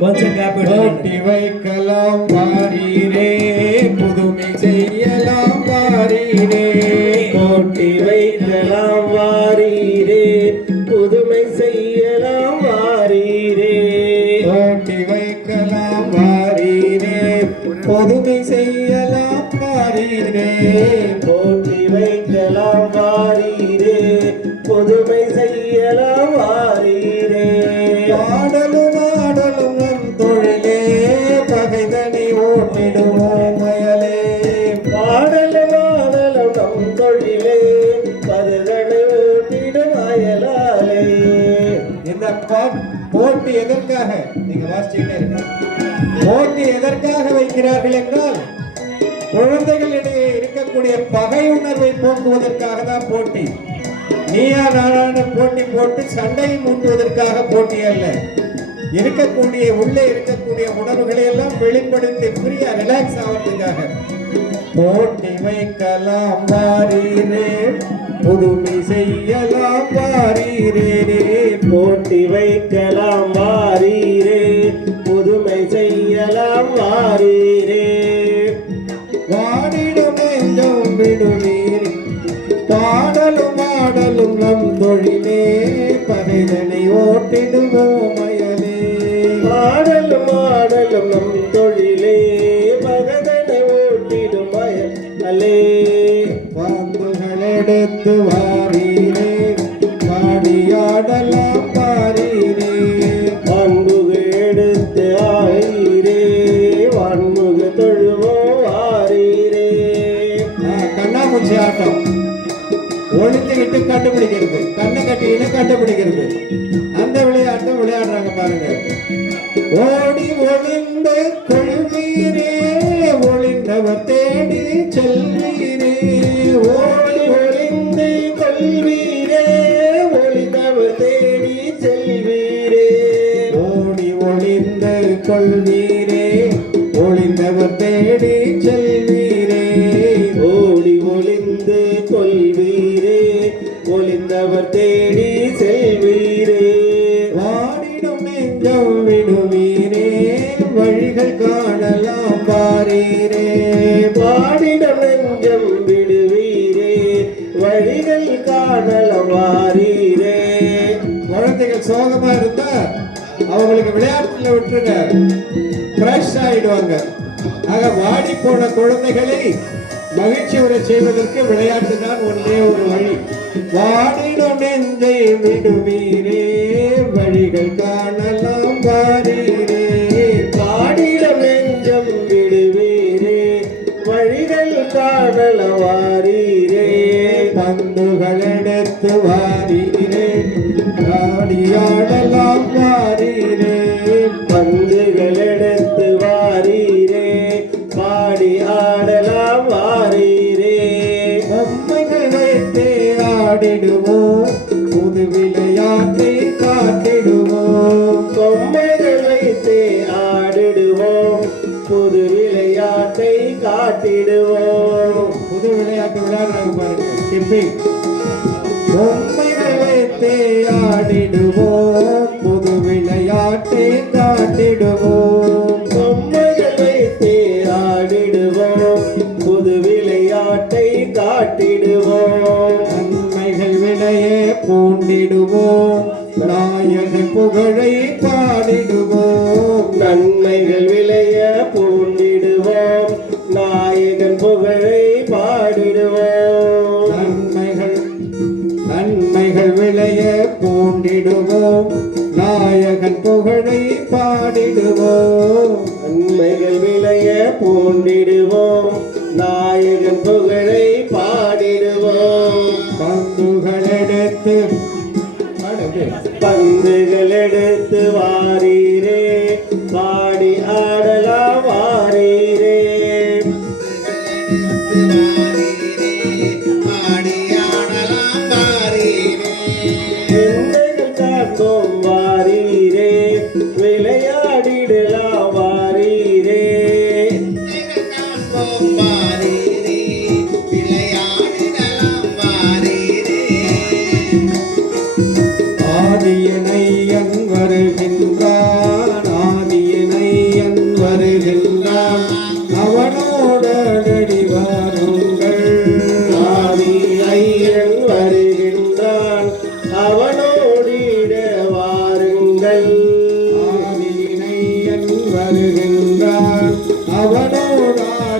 கொஞ்சம் கேப் போட்டி வைக்கலாம் பாரீரே இருக்கக்கூடிய பகை உணர்வை போக்குவதற்காக தான் போட்டி நீயா நாளான போட்டி போட்டு சண்டையை மூட்டுவதற்காக போட்டி அல்ல. இருக்கக்கூடிய உள்ளே இருக்கக்கூடிய உணர்வுகளை எல்லாம் வெளிப்படுத்தி புரிய ரிலாக்ஸ் ஆகிறதுக்காக போட்டி வைக்கலாம் வாரீரே. புதுமை செய்யலாம் வாரீரே. போட்டி வைக்கலாம் வாரீரே. புதுமை செய்யலாம் வாரீரே. ஆடலும் ஆடலும் நம் தொழிலே பகைதனை ஓட்டிடுவோம் மயலே. ஆடலும் ஆடலும் நம் பயம் விடுவீரே வழிகள் காணலம் வாரீரே குழந்தைகள் சோகமா இருந்தா அவங்களுக்கு விளையாட்டுல விட்டுருங்க. ஃப்ரெஷ் ஆயிடுவாங்க. ஆக வாடி போன குழந்தைகளை மகிழ்ச்சி உரை செய்வதற்கு விளையாட்டு தான் ஒன்றே ஒரு வழி. வாடிடும் நெஞ்சை விடுவீரே வழிகள் காணலாம் வாரி は。நாயகன் புகழை பாடிடுவோம். பந்துகள் எடுத்து பந்துகள் எடுத்து வாரி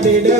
வருகின்றான் அவனோடாடிட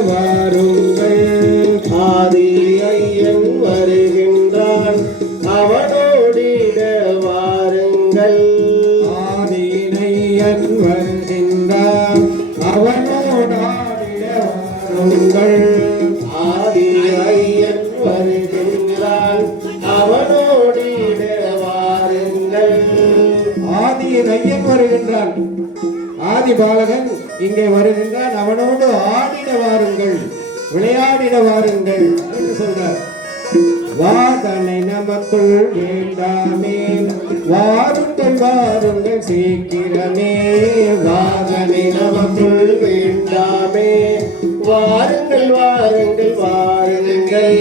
வாருங்கள் வாருங்கள் வாருங்கள்.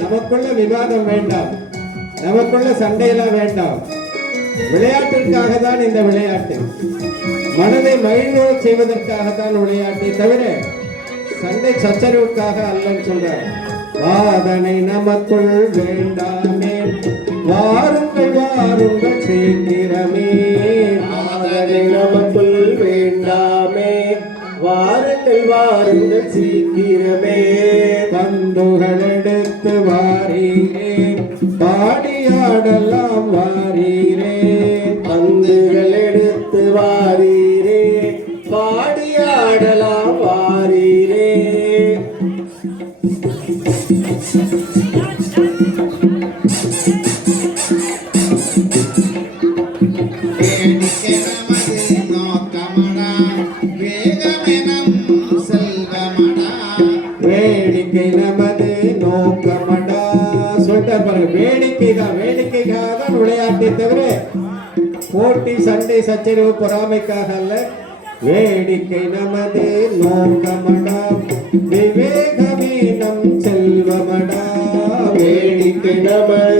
நமக்குள்ள விவாதம் வேண்டாம். நமக்குள்ள சண்டையெல்லாம் வேண்டாம். விளையாட்டிற்காக தான் இந்த விளையாட்டு. மனதை மகிழ்வோ செய்வதற்காகத்தான் விளையாட்டை தவிர சண்டை சச்சரவுக்காக அல்லன்னு சொல்றார். வாதனை நமக்குள் வேண்டாமே. வாருங்கள் வாருங்கள் சீக்கிரமே நமக்குள் வாருங்கள் வாருங்கள் சீக்கிரமே. பந்துகள் எடுத்து வாரீரே. பாடியாடலாம் வாரீரே. பந்துகள் எடுத்து வாரீரே. பாடியாடலாம் வாரீரே. வேடிக்கை வேடிக்கை தான் வேடிக்கைக்காக தான் விளையாட்டை தவிர போட்டி சண்டை சச்சரவு பொறாமைக்காக அல்ல. வேடிக்கை நமது நோக்கமடா. விவேகமே நம் செல்வமடா. வேடிக்கை நமது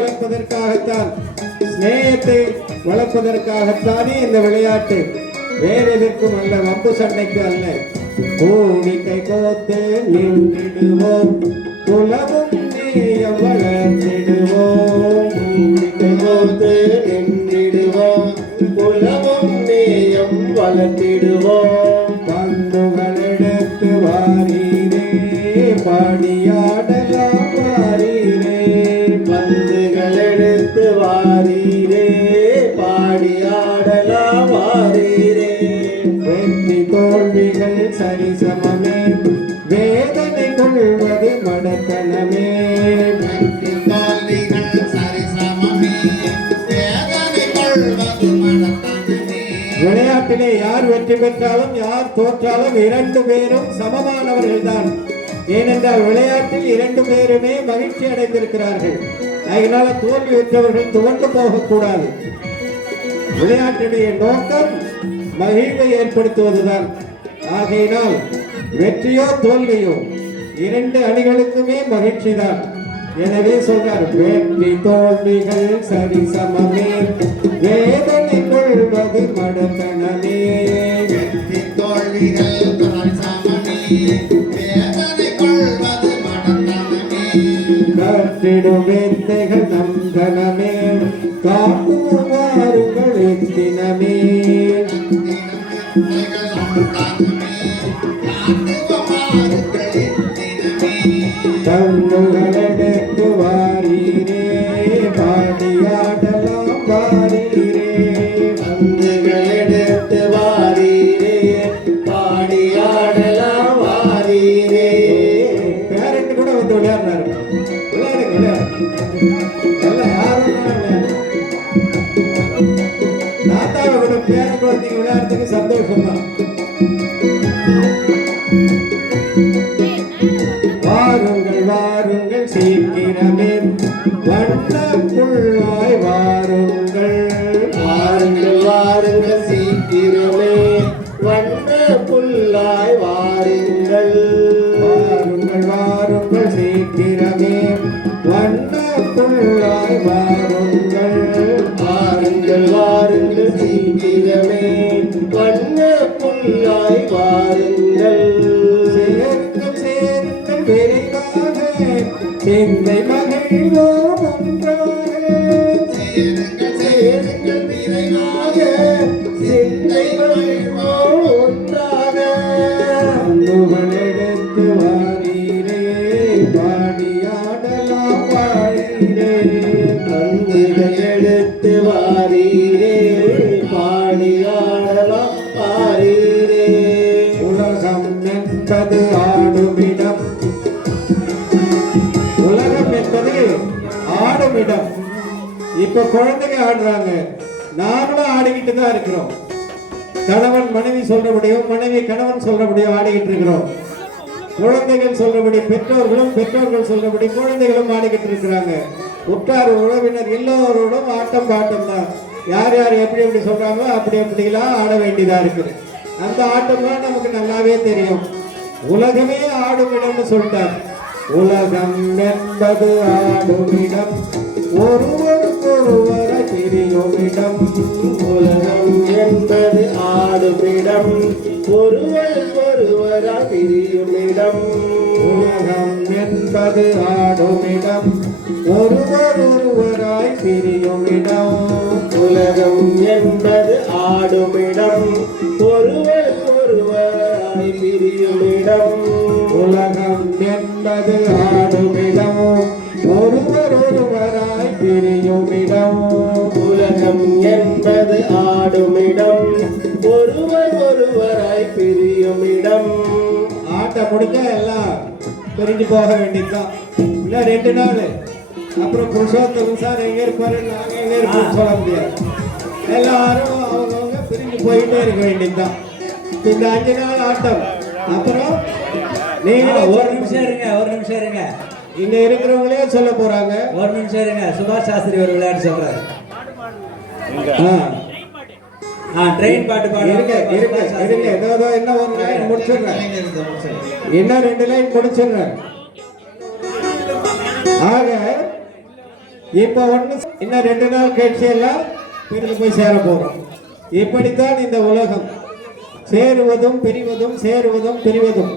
வளர்ப்பதற்காகத்தான் சிநேகத்தை வளர்ப்பதற்காகத்தானே இந்த விளையாட்டு. வேற எதற்கும் அல்ல வம்பு சண்டைக்கு அல்ல. கூடி கை கோத்து நின்றிடுவோம். குலவும் நீ வளர்த்திடுவோம் தோற்றாலும் இரண்டு பேரும் சமமானவர்கள்தான். ஏனென்றால் விளையாட்டில் இரண்டு பேருமே மகிழ்ச்சி அடைந்திருக்கிறார்கள். அதனால தோல்வி பெற்றவர்கள் துவண்டு போகக்கூடாது. விளையாட்டுடைய நோக்கம் மகிழ்வை ஏற்படுத்துவதுதான். ஆகையினால் வெற்றியோ தோல்வியோ இரண்டு அணிகளுக்குமே மகிழ்ச்சி தான் எனவே சொல்றார் வெற்றி தோல்விகள் சரி சமமே. வேதனை கொள்வது மடத்தனமே சரிசமமே வேதனை வித்தைகள் நம் கனமே காட்டுவாருங்கள் எத்தினமே வாரீரே பாருங்கள் இப்ப குழந்தைங்க ஆடுறாங்க. நாமளும் ஆடிக்கிட்டு தான் இருக்கிறோம். கணவன் மனைவி சொல்றபடியும் மனைவி கணவன் சொல்றபடியும் ஆடிக்கிட்டு இருக்கிறோம். குழந்தைகள் சொல்றபடி பெற்றோர்களும் பெற்றோர்கள் சொல்றபடி குழந்தைகளும் ஆடிக்கிட்டு இருக்கிறாங்க. உற்றார் உறவினர் எல்லோரோடும் ஆட்டம் பாட்டம் தான். யார் யார் எப்படி எப்படி சொல்றாங்களோ அப்படி அப்படிலாம் ஆட வேண்டியதா இருக்குது. அந்த ஆட்டம்லாம் நமக்கு நல்லாவே தெரியும். உலகமே ஆடும் இடம்னு சொல்லிட்டார். உலகம் என்பது ஆடும் இடம் ஒருவருக்கொருவர பிரியும் உலகம் என்பது ஆடுமிடம். ஒருவர் ஒருவரா பிரியும் உலகம் என்பது ஆடுமிடம். ஒருவர் ஒருவராய் பிரியுமிடம் உலகம் என்பது ஆடுமிடம். ஒருவர் ஒருவராய் பிரியுமிடம் உலகம் என்பது ஆடுமிடம். ஒருவர் ஒருவராய் பிரியுமிடம் உலகம் என்பது ஆடுமிடம். ஒருவர் ஒருவராய் பிரியும் இடம் ஆட்டை முடிஞ்ச எல்லாம் பிரிஞ்சு போக வேண்டியதுதான். இல்லை ரெண்டு நாள். அப்புறம் புருஷோத்தம் சார் எங்க இருப்பாரு? நாங்க எங்க இருப்போம்? சொல்ல முடியாது. எல்லாரும் அவங்கவுங்க பிரிஞ்சு போயிட்டே இருக்க வேண்டியதுதான். இந்த அஞ்சு நாள் ஆட்டம். அப்புறம் நீங்க ஒரு நிமிஷம் இருங்க ஒரு நிமிஷம் இருங்க. இங்க இருக்கிறவங்களே சொல்ல போறாங்க. ஒரு நிமிஷம் இருங்க. சுபாஷ் சாஸ்திரி ஒரு விளையாட்டு சொல்றாரு. ட்ரெயின் பாட்டு இருங்க இருங்க. இருங்க ஏதோ என்ன ஒரு லைன் முடிச்சிடுறேன். இன்னும் ரெண்டு லைன் முடிச்சிடுறேன். ஆக இப்ப ஒண்ணு இன்னும் ரெண்டு நாள் கழிச்சு எல்லாம் பிரிந்து போய் சேர போறோம். இப்படித்தான் இந்த உலகம். சேருவதும் பிரிவதும் சேருவதும் பிரிவதும்.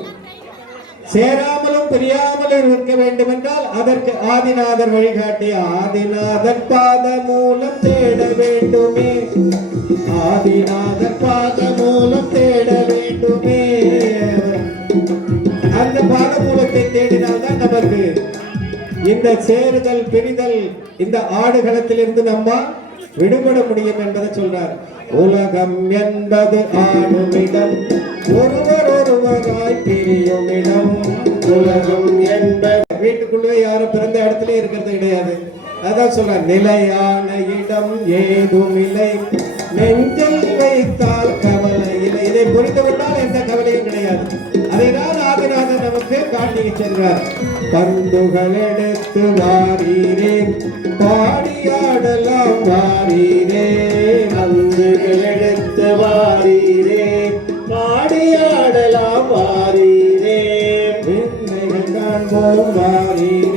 சேராமலும் பிரியாமலும் இருக்க வேண்டும் என்றால் அதற்கு ஆதிநாதர் வழிகாட்டி ஆதிநாதர் பாத மூலம் தேட வேண்டுமே. ஆதிநாதர் பாத மூலம் தேட வேண்டுமே. அந்த பாத மூலத்தை தேடினால்தான் நமக்கு இந்த சேருதல் பிரிதல் இந்த ஆடுகளத்திலிருந்து நம்ம விடுபட முடியும் என்பதை சொல்றார். உலகம் என்பது ஆடுமிடம். ஒருவர் ஒருவராய் பிரியும் இடம் உலகம் என்பது. வீட்டுக்குள்ளே யாரும் பிறந்த இடத்துல இருக்கிறது கிடையாது. அதான் சொல்ற நிலையான இடம் ஏதும் இல்லை. நெஞ்சில் வைத்தால் கவலை இல்லை. இதை புரிந்துவிட்டால் எந்த கவலையும் கிடையாது. அதைதான் ஆதிநாதன் நமக்கு காட்டி சென்றார் பந்துகள் எடுத்து வாரீரே பாடியாடலாம் வாரீரே. பந்துகள் எடுத்து வாரீரே. பாடியாடலாம் வாரீரே விண்ணைகள் காண்போம் வாரீரே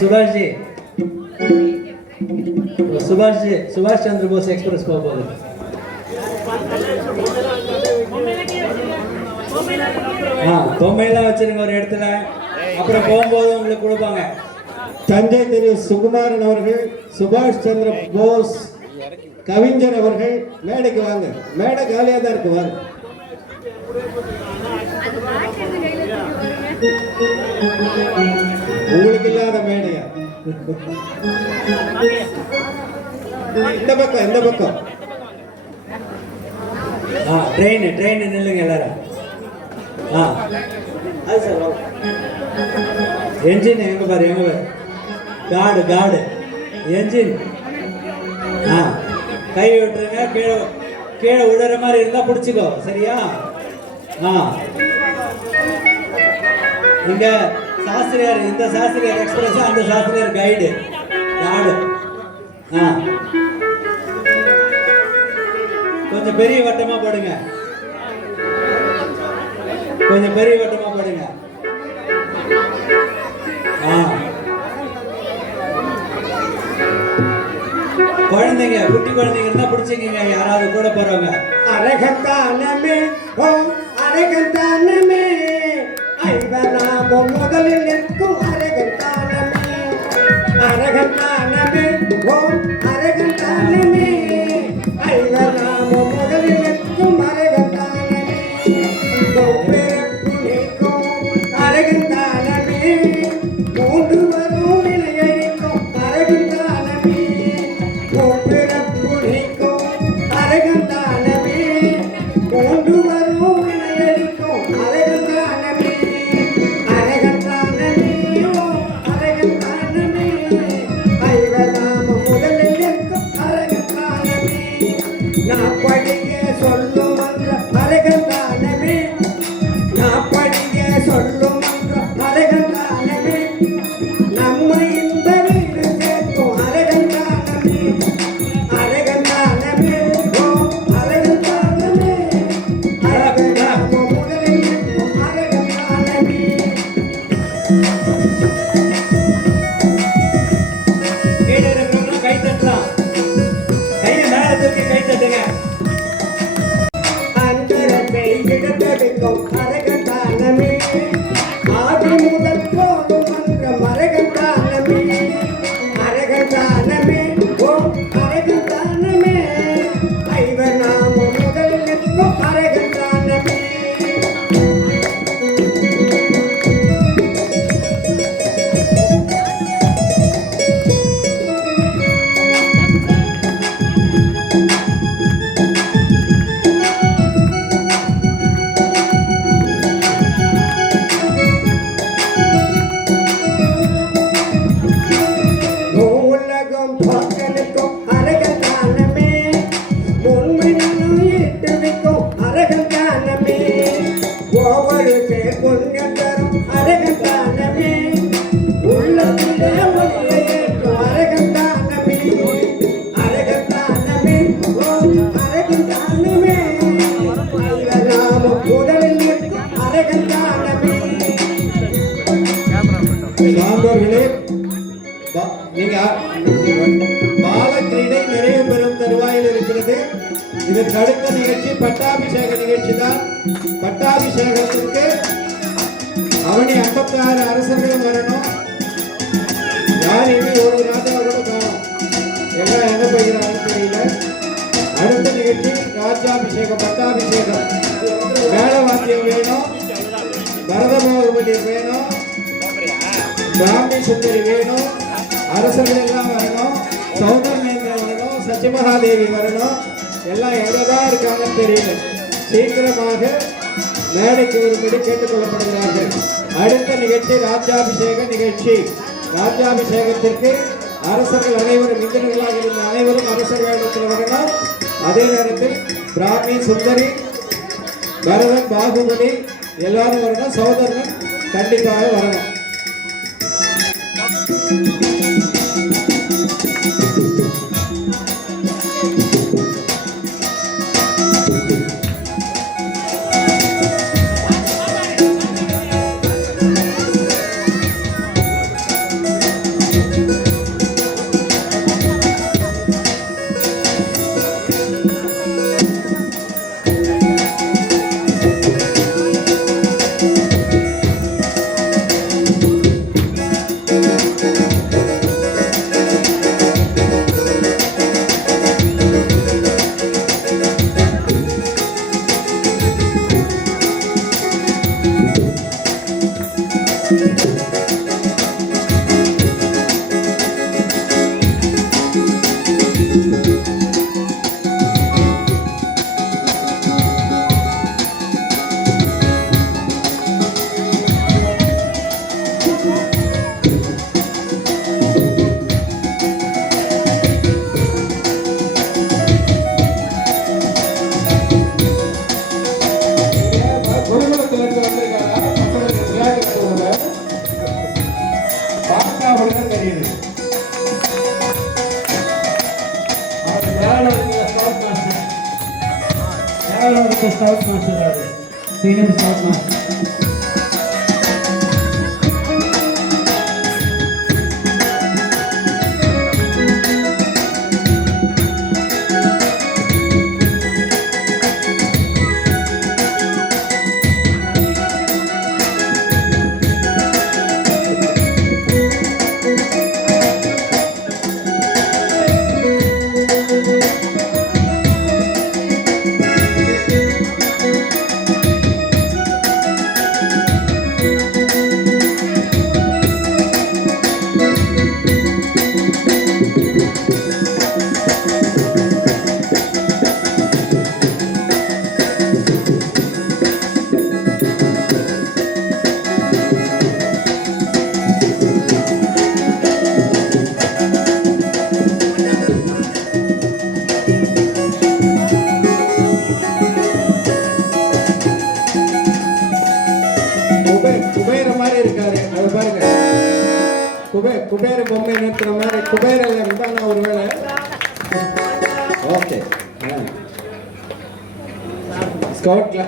பாடுங்க ட்ரெயின் சுபாஷ் ஜி சுபாஷ் சுபாஷ் சந்திர போஸ் எக்ஸ்பிரஸ் போக போகுது. ஆ பொம்மையெல்லாம் வச்சிருங்க ஒரு இடத்துல. அப்புறம் போகும்போது உங்களுக்கு கொடுப்பாங்க. தஞ்சை திரு சுகுமாரன் அவர்கள் சுபாஷ் சந்திர போஸ் கவிஞர் அவர்கள் மேடைக்கு வாங்க. மேடை காலியா தான் இருக்கு வாங்க. உங்களுக்கு இல்லாத மேடையா? இந்த பக்கம் இந்த பக்கம். ஆ ட்ரெயின் ட்ரெயின் நில்லுங்க எல்லாரும். ஆ. அது சார் என்ஜின் எங்க பாரு எங்க பாரு. காடு காடு என்ஜின் ஆ. கை விட்டுருங்க கீழே கீழே விடுற மாதிரி இருந்தால் பிடிச்சிக்கோ சரியா? ஆ. இங்கே சாஸ்திரியார் இந்த சாஸ்திரியார் எக்ஸ்பிரஸ் அந்த சாஸ்திரியார் கைடு நாடு ஆ. கொஞ்சம் பெரிய வட்டமா போடுங்க. கொஞ்சம் பெரிய வட்டமா போடுங்க. ஆ. குழந்தைங்க குட்டி குழந்தைங்க இருந்தா பிடிச்சிக்கீங்க. யாராவது கூட போறவங்க. அரகத்தானமே ஓ அரகத்தானமே ஐவனாமம் முதலில் நிற்கும் அரகத்தானமே அரகத்தானமே ஓம் அரகத்தானமே ஐவனாமம் இதற்கு அடுத்த நிகழ்ச்சி பட்டாபிஷேக நிகழ்ச்சி தான். பட்டாபிஷேகத்திற்கு அவனி ஐம்பத்தி ஆறு அரசர்களும் வரணும். யாரையுமே ஒரு ராஜா கூட காணும்? எல்லாம் என்ன போகிறாங்கன்னு தெரியல. அடுத்த நிகழ்ச்சி ராஜாபிஷேகம் பட்டாபிஷேகம். மேளவாத்தியம் வேணும். பரத வேணும். பிராமி சுந்தரி வேணும். அரசர்கள் எல்லாம் வரணும். சௌந்தர்மேந்திரன் வரணும். சச்சிமகாதேவி வரணும். எல்லாம் எங்கே இருக்காங்கன்னு தெரியல. சீக்கிரமாக மேடைக்கு வரும்படி கேட்டுக்கொள்ளப்படுகிறார்கள். அடுத்த நிகழ்ச்சி ராஜாபிஷேக நிகழ்ச்சி. ராஜாபிஷேகத்திற்கு அரசர்கள் அனைவரும் இந்திரர்களாக இருந்த அனைவரும் அரசர் வேடத்தில் வரணும் அதே நேரத்தில் பிராமி சுந்தரி பரதன் பாகுபலி எல்லாரும் வரணும் சகோதரன் கண்டிப்பாக வரணும்.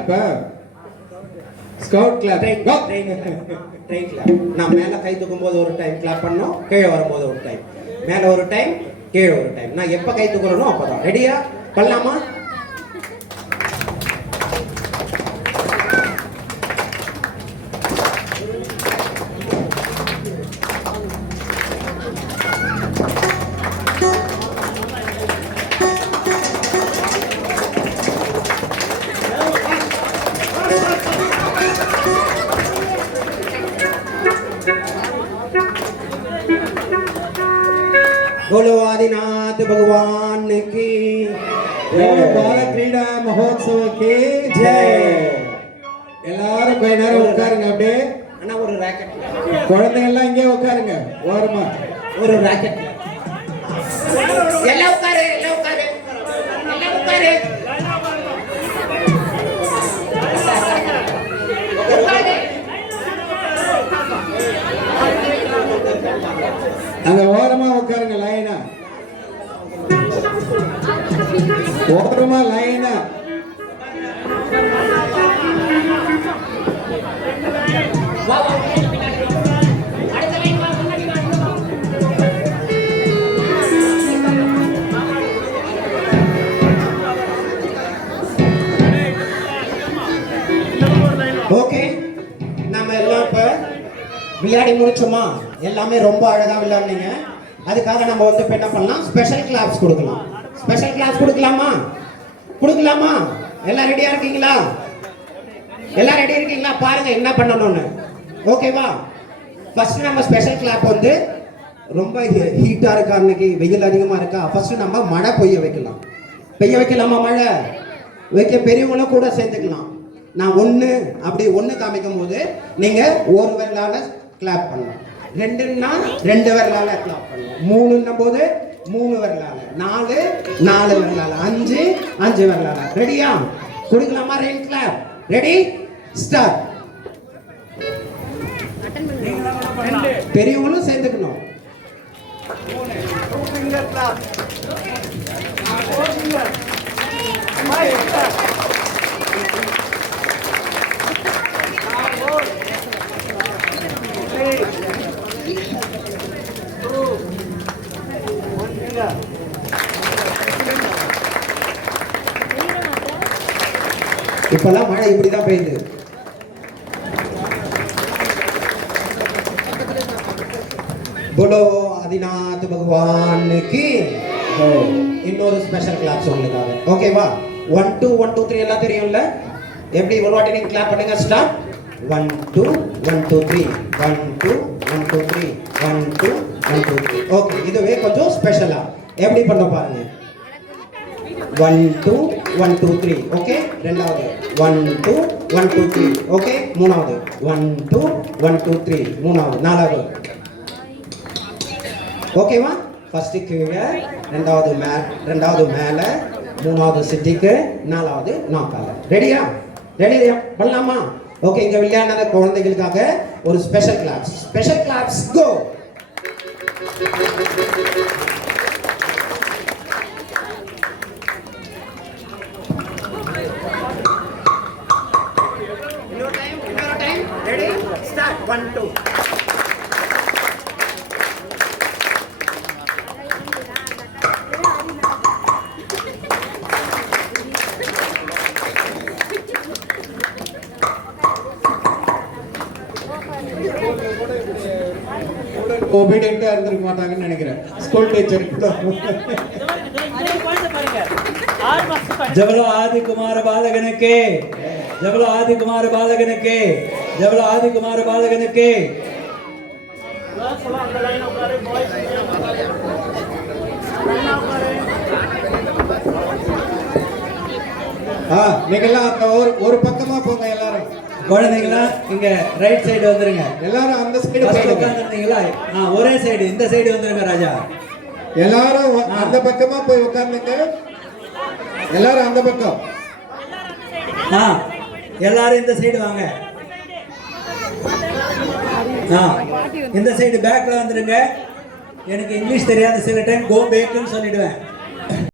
கிளப்பா ஸ்கவுட் கிளப் ட்ரை கிளாப் நான் மேலே கை தூக்கும் போது ஒரு டைம் கிளாப் பண்ணோம் கீழே வரும்போது ஒரு டைம் மேலே ஒரு டைம் கீழே ஒரு டைம் நான் எப்போ கை தூக்குறேனோ அப்போ தான் ரெடியா பண்ணலாமா? बोलो आदिनाथ भगवान की बोलो बाल क्रीडा महोत्सव की जय எல்லாரும் கொஞ்ச நேரம் உட்காருங்க அப்படியே அண்ணா ஒரு ராக்கெட் குழந்தைங்க எல்லாம் இங்கே உட்காருங்க ஓரமா ஒரு ராக்கெட் எல்லாம் உட்காரு எல்லாம் உட்காரு எல்லாம் உட்காரு உட்காரு. அங்க ஓரமா உட்காருங்க லைனா ஓரமா லைனா ஓகே நம்ம எல்லாம் இப்போ விளையாடி முடிச்சோமா? எல்லாமே ரொம்ப அழகா விளையாடுனீங்க. அதுக்காக நம்ம வந்து இப்ப என்ன பண்ணலாம்? ஸ்பெஷல் கிளாப்ஸ் கொடுக்கலாம். ஸ்பெஷல் கிளாஸ் கொடுக்கலாமா? கொடுக்கலாமா? எல்லாம் ரெடியா இருக்கீங்களா? எல்லாம் ரெடி இருக்கீங்களா? பாருங்க என்ன பண்ணணும்னு. ஓகேவா ஃபர்ஸ்ட் நம்ம ஸ்பெஷல் கிளாப் வந்து ரொம்ப ஹீட்டா இருக்கா அன்னைக்கு வெயில் அதிகமா இருக்கா? ஃபர்ஸ்ட் நம்ம மழை பெய்ய வைக்கலாம். பெய்ய வைக்கலாமா மழை? வைக்க பெரியவங்களும் கூட சேர்ந்துக்கலாம். நான் ஒன்று அப்படி ஒன்று காமிக்கும் போது நீங்கள் ஒரு விரலால கிளாப் பண்ணலாம். ரெண்டுன்னா ரெண்டு விரலால் கிளாப் பண்ணலாம். மூணுன்னும் போது மூணு விரலால நாலு நாலு விரலால அஞ்சு அஞ்சு விரலால ரெடியா கொடுக்கலாமா? ரெயின் கிளாப் ரெடி ஸ்டார்ட் பெரியவங்களும் சேர்ந்துக்கணும். இப்பெல்லாம் மழை இப்படிதான் பெய்யுது. போலோ ஆதிநாத் பகவானுக்கு இன்னொரு ஸ்பெஷல் கிளாப்ஸ் உங்களுக்காக. ஓகேவா one two one two three எல்லாம் தெரியும்ல? எப்படி ஒரு வாட்டி நீங்க கிளாப் பண்ணுங்க start one two one two three one two one two three one two one two three okay இதுவே கொஞ்சம் ஸ்பெஷலா எப்படி பண்ண பாருங்க? One two one two three okay ரெண்டாவது. One two one two three okay மூணாவது. One two one two three மூணாவது. நாலாவது. ஓகேவா ஃபர்ஸ்ட் கீழே ரெண்டாவது மே ரெண்டாவது மேலே மூணாவது சிட்டிக்கு நாலாவது நாக்கால ரெடியா ரெடியா பண்ணலாமா? ஓகே இங்கே விளையாடாத குழந்தைகளுக்காக ஒரு special class special class go one two ஒபீடியண்டா இருந்திருக்க மாட்டாங்கன்னு நினைக்கிறேன். ஸ்கூல் டீச்சர் கூட. ஆதி ஆதிகுமார பாலகனுக்கு. ஜபலோ ஆதிகுமார பாலகனுக்கு. ஜபலோ ஆதிகுமார பாலகனுக்கு? ஆ நீங்கெல்லாம் அந்த ஒரு ஒரு பக்கமா போங்க எல்லாரும். குழந்தைங்களா இங்க ரைட் சைடு வந்துருங்க. எல்லாரும் அந்த சைடு உட்காந்துருந்தீங்களா ஆ ஒரே சைடு இந்த சைடு வந்துருங்க ராஜா. எல்லாரும் அந்த பக்கமா போய் உட்கார்ந்துங்க எல்லாரும் அந்த பக்கம். ஆ எல்லாரும் இந்த சைடு வாங்க. இந்த சைடு பேக்ல வந்துருங்க. எனக்கு இங்கிலீஷ் தெரியாத. சில டைம் கோ பேக்குன்னு சொல்லிடுவேன்.